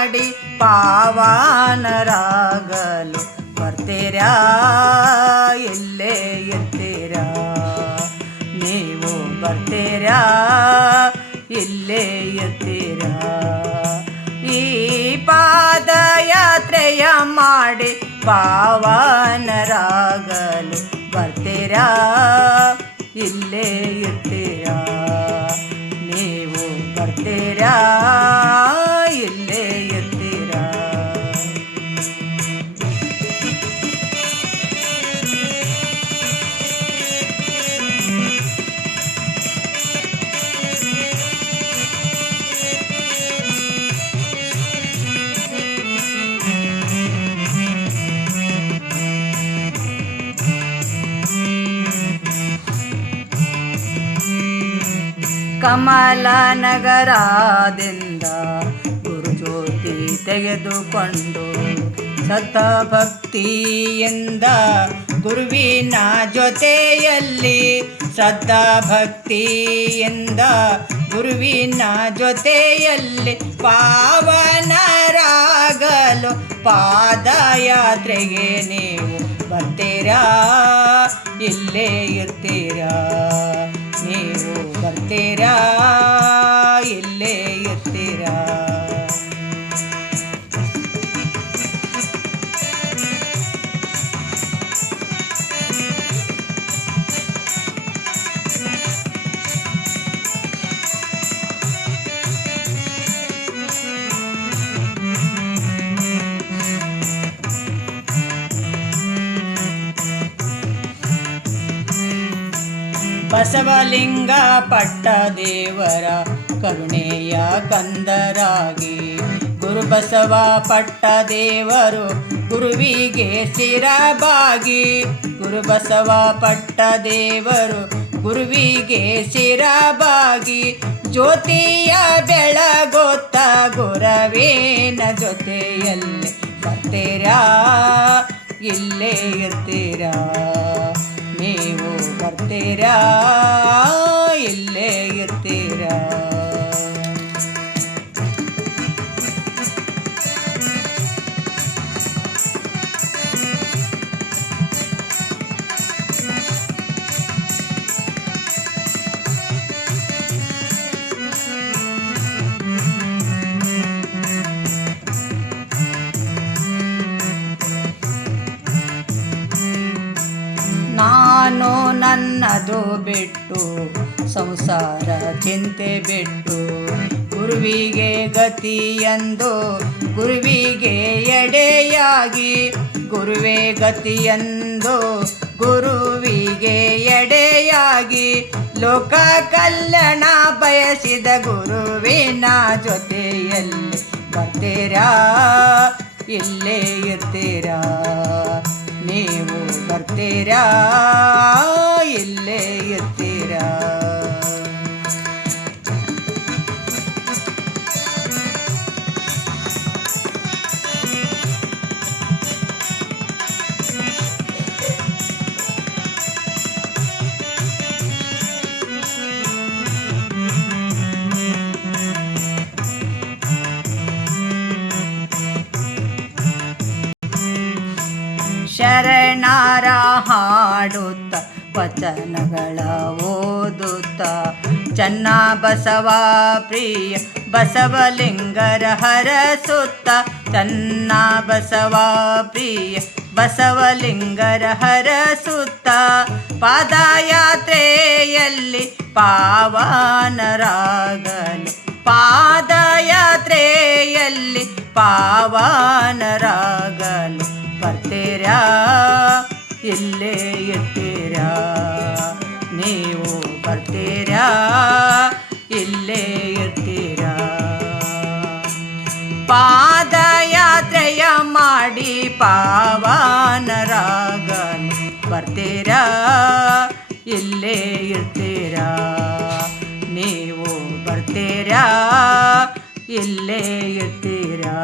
ಮಾಡಿ ಪಾವನರಾಗಲು ಬರ್ತೀರಾ ಇಲ್ಲೇ ಇರ್ತೀರಾ ನೀವು ಬರ್ತೀರಾ ಇಲ್ಲೇ ಇರ್ತೀರಾ ಈ ಪಾದಯಾತ್ರೆಯ ಮಾಡಿ ಪಾವನರಾಗಲು ಬರ್ತೀರಾ ಇಲ್ಲೇ ಇರ್ತೀರಾ ನೀವು ಬರ್ತೀರಾ ಇಲ್ಲೇ ಇರ್ತೀರಾ ಕಮಲನಗರದಿಂದ ಗುರುಜ್ಯೋತಿ ತೆಗೆದುಕೊಂಡು ಶ್ರದ್ಧಾಭಕ್ತಿಯಿಂದ ಗುರುವಿನ ಜೊತೆಯಲ್ಲಿ ಶ್ರದ್ಧಾಭಕ್ತಿಯಿಂದ ಗುರುವಿನ ಜೊತೆಯಲ್ಲಿ ಪಾವನರಾಗಲು ಪಾದಯಾತ್ರೆಗೆ ನೀವು ಬರ್ತೀರಾ ಇಲ್ಲೇ ಇರ್ತೀರಾ ನೀವು ಬರ್ತೀರಾ ಇಲ್ಲೇ ಇರ್ತೀರಾ ಬಸವಲಿಂಗ ಪಟ್ಟದೇವರ ಕರುಣೆಯ ಕಂದರಾಗಿ ಗುರುಬಸವ ಪಟ್ಟದೇವರು ಗುರುವಿಗೆ ಶಿರಬಾಗಿ ಗುರುಬಸವ ಪಟ್ಟದೇವರು ಗುರುವಿಗೆ ಶಿರಬಾಗಿ ಜ್ಯೋತಿಯ ಬೆಳಗೊತ್ತ ಗುರುವಿನ ಜೊತೆಯಲ್ಲಿ ಬರ್ತೀರಾ ಇಲ್ಲೇ ಇರ್ತೀರಾ ನೀವು ಬರ್ತೀರಾ ಇಲ್ಲೇ ಇರ್ತೀರಾ ನಾನು ನನ್ನದು ಬಿಟ್ಟು ಸಂಸಾರ ಚಿಂತೆ ಬಿಟ್ಟು ಗುರುವಿಗೆ ಗತಿಯಂದು ಗುರುವಿಗೆ ಎಡೆಯಾಗಿ ಗುರುವೇ ಗತಿಯಂದು ಗುರುವಿಗೆ ಎಡೆಯಾಗಿ ಲೋಕ ಕಲ್ಯಾಣ ಬಯಸಿದ ಗುರುವಿನ ಜೊತೆಯಲ್ಲಿ ಬರ್ತೀರಾ ಇಲ್ಲೇ ಇರ್ತೀರಾ ನೀವು ಬರ್ತೀರಾ ಇಲ್ಲೇ ಇರ್ತೀರಾ ಶರಣರ ಹಾಡುತ್ತ ವಚನಗಳ ಓದುತ್ತ ಚನ್ನ ಬಸವ ಪ್ರಿಯ ಬಸವಲಿಂಗರ ಹರಸುತ್ತ ಚನ್ನ ಬಸವ ಪ್ರಿಯ ಬಸವಲಿಂಗರ ಹರಸುತ್ತ ಪಾದಯಾತ್ರೆಯಲ್ಲಿ ಪಾವನರಾಗಲು ಪಾದಯಾತ್ರೆಯಲ್ಲಿ ಪಾವನರಾಗಲು ಬರ್ತೀರಾ ಇಲ್ಲೇ ಇರ್ತೀರಾ ನೀವು ಬರ್ತೀರಾ ಇಲ್ಲೇ ಇರ್ತೀರಾ ಪಾದಯಾತ್ರೆಯ ಮಾಡಿ ಪಾವನರಾಗಲು ಬರ್ತೀರಾ ಇಲ್ಲೇ ಇರ್ತೀರಾ ನೀವು ಬರ್ತೀರಾ ಇಲ್ಲೇ ಇರ್ತೀರಾ